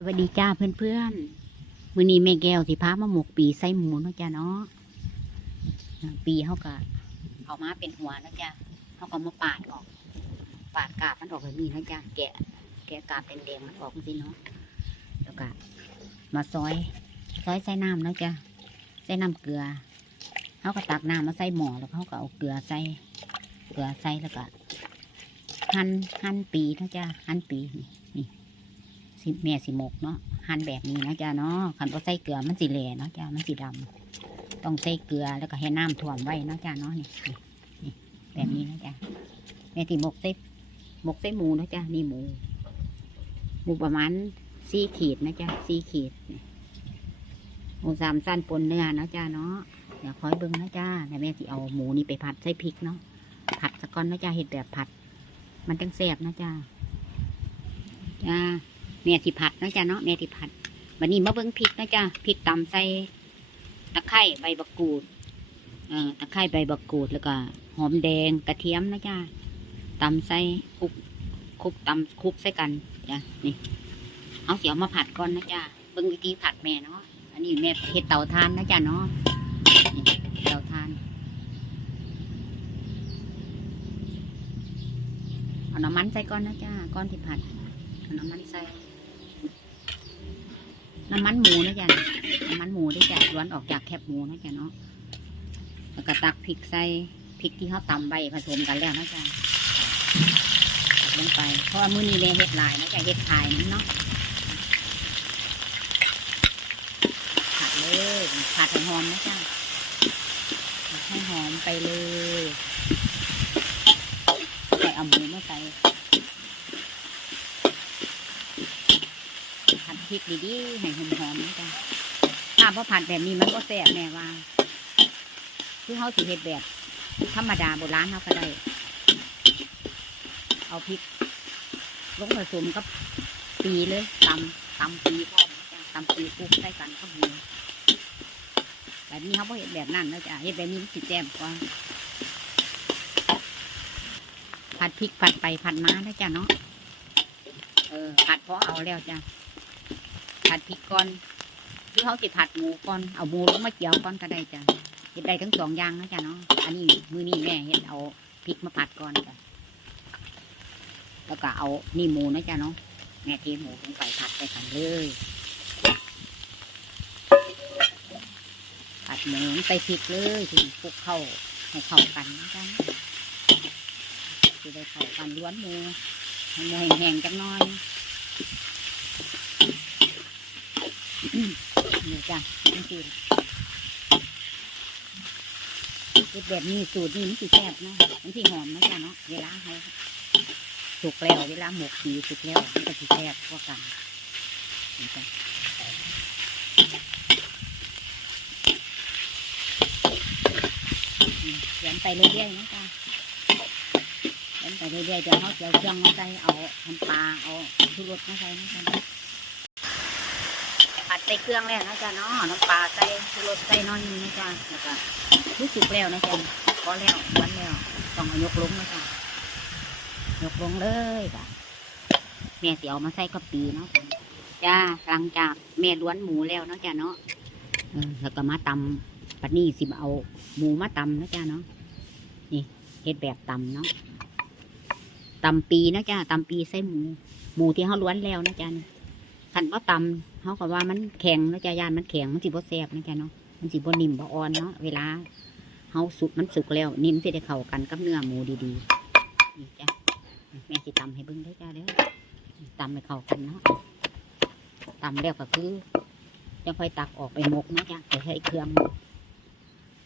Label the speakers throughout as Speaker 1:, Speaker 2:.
Speaker 1: สวัสดีจ้าเพื่อนๆมื้อนี้แม่แก้วสิพามาหมกปีไส้หมูเนาะจ้าเนาะอ่าปีเขาก็เอามาเป็นหัวเนาะจ้าเขาก็มาปาดออก ปาดกาบมันออกแบบนี้นาะจ้าแกะ แกะกาบแดงๆมันออกสิเนาะแล้วก็มาซอยซอยใส่น้ำเนาะจ้าใส่น้ำเกลือเขาก็ตักน้ำมาใส่หม้อแล้วเขาก็เอาเกลือใส่เกลือใส่แล้วก็หั่นหั่นปีเนาะจ้าหั่นปีนี่ สิแม่สิหมกเนาะหั่นแบบนี้นะจ๊ะเนาะขันก็ใส่เกลือมันสิแหล่เนาะจ้ะมันสิดำต้องใส่เกลือแล้วก็ให้น้ำท่วมไว้เนาะจ้ะเนาะนี่นี่แบบนี้นะจ๊ะแม่ที่หมกใส่หมกใส่หมูเนาะจ้ะนี่หมู หมูประมาณสี่ขีดนะจ๊ะสี่ขีดหมูสามสั้นปนเนื้อเนาะจ้ะเนาะเดี๋ยวคอยเบิ่งนะจ้ะแล้วแม่สิเอาหมูนี่ไปผัดใส่พริกเนาะผัดสะก้อนนะจ้ะเห็ดแบบผัด มันจังแซ่บนะจ้ะจ้า แม่ที่ผัดนะจ๊ะเนาะแม่ที่ผัดวันนี้มาเบิ้งพริกนะจ๊ะพริกตำใส่ตะไคร้ใบบักกูดเอ่อตะไคร้ใบบักกูดแล้วก็ หอมแดงกระเทียมนะจ๊ะตำใส่คลุกคลุกตำคลุกใส่กันจ้ะนี่ เอาเสียวมาผัดก่อนนะจ๊ะเบิ้งวิธีผัดแม่เนาะอันนี้แม่เฮ็ดเตาทานนะจ๊ะเนาะเตาทานเอาน้ำมันใส่ก่อนนะจ๊ะก่อนที่ผัดเอาน้ำมันใส่ น้ำมันหมูนะจ๊ะน้ำมันหมูได้จ้ะล้วนออกจากแคบหมูนะจ๊ะเนาะแล้วก็ตักพริกใส่พริกที่เขาตำใบผสมกันแล้วนะจ๊ะลงไป เพราะว่ามื้อนี้แม่เฮ็ดลายนะจ๊ะเฮ็ดขายนั่นเนาะผัดเลยผัดให้หอมนะจ๊ะผัดให้หอมไปเลยใส่เอาหมูมาใส่ ผั ดพริกดีๆให้หอมๆนะจ๊ะถ้าพอผัดแบบนี้มันก็แซ่บแม่ว่าคือเขาสิเฮ็ดแบบ ธรรมดาโบราณเขาก็ได้ เอาพริกลงผสมกับปีเลยตำตำปีพร้อมตำปีคลุกใส่กันข้าวหมูแบบนี้เขาบ่เฮ็ดแบบนั้นนะจ๊ะเฮ็ดแบบนี้มันสิแจ่มกว่าผัดพริกผัดไปผัดมานะจ๊ะเนาะเออผัดพราะเอาแล้วจ้ะ ผัดพริกก่อนคือเขาสิผัดหมูก่อนเอาหมูลงมาเจียวก่อนก็ได้จ้ะเฮ็ดได้ทั้งสองอย่างนะจ้ะเนาะอันนี้มือนี้แม่เฮ็ดเอาพริกมาผัดก่อนจ้ะแล้วก็เอานี่หมูนะจ้ะเนาะแม่เทหมูลงไปผัดไปกันเลยผัดหมูใส่พริกเลยถึงคลุกเข้าให้เข้ากันนะจ๊ะจะได้เข้ากันล้วนหมูให้หมูแห้งๆจังน้อย นี่จ้ะนี่คือคือแบบนี้สูตรนี้มันสิแซ่บนะมันสิหอมนะจ้ะเนาะเวลาเขาสุกแล้วเวลาหมกสีสุกแล้วมันก็สิแซ่บกว่ากันนี่จ้ะอืมเขียนไปเรื่อยๆนะจ้ะเขียนไปเรื่อยๆเดี๋ยวเขาเอาเครื่องมาใส่เอาน้ำปลาเอาชูรสมาใส่นะจ๊ะ ใส่เครื่องแล้วนะจ๊ะเนาะน้ำปลาใส่ชูรสใส่น้อยนึงนะจ๊ะแล้วก็รู้สึกแล้วนะจ๊ะพอแล้ววันแล้วต้องเอายกลงนะจ๊ะยกลงเลยจ้ะแม่เสียวมาใส่กะปิเนาะจ้าหลังจากแม่ล้วนหมูแล้วเนาะจ้ะเนาะแล้วก็มาตำปัดนี้สิมาเอาหมูมาตำนะจ๊ะเนาะนี่เฮ็ดแบบตำเนาะตำปีนะจ๊ะตำปีใส่หมู หมูที่เขาล้วนแล้วนะจ๊ะนี่ ขันว่าตำเขาก็ว่ามันแข็งแล้วจะยานมันแข็งมันสิบ่แซ่บนะจ๊ะเนาะมันสิบ่นิ่มบ่อ่อนเนาะเวลาเขาสุกมันสุกแล้วนิ่มสิได้เข้ากันกับเนื้อหมูดีๆนี่จ้ะแม่สิตำให้เบิ่งเด้จ้าเด้อตำให้เข้ากันเนาะตำแล้วก็คือจะค่อยตักออกไปหมกนะจ้ะไปใช้เครื่อง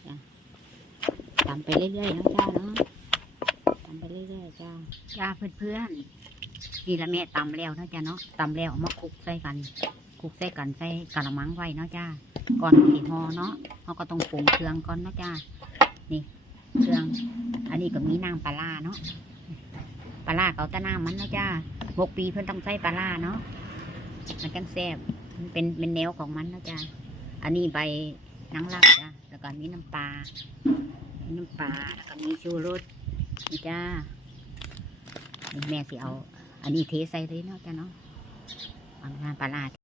Speaker 1: จ้ะตำไปเรื่อยๆนะจ้าเนาะตำไปเรื่อยๆจ้าจ้าเพื่อนๆ นี่ละแม่ตำแล้วเนาะจ้ะเนาะตำแล้วเอามาคลุกใส่กันคลุกใส่กันใส่กะละมังไว้เนาะจ้าก่อนสีหอเนาะเขาก็ต้องปรุงเครื่องก่อนเนาะจ้านี่เครื่อง อันนี้ก็มีน้ำปลาร้าเนาะปลาร้าเกาตะน้ำมันเนาะจ้าหกปีเพิ่นต้องใส่ปลาร้าเนาะมันจังแซ่บมันเป็นเป็นแนวของมันเนาะจ้าอันนี้ใบนังลักจ้าแล้วก็มีน้ำปลาน้ำปลาแล้วก็มีชูรสนี่จ้าแม่สิเอา อันนี้เทใส่เลยเนาะจ้ะเนาะบางานปลาร้า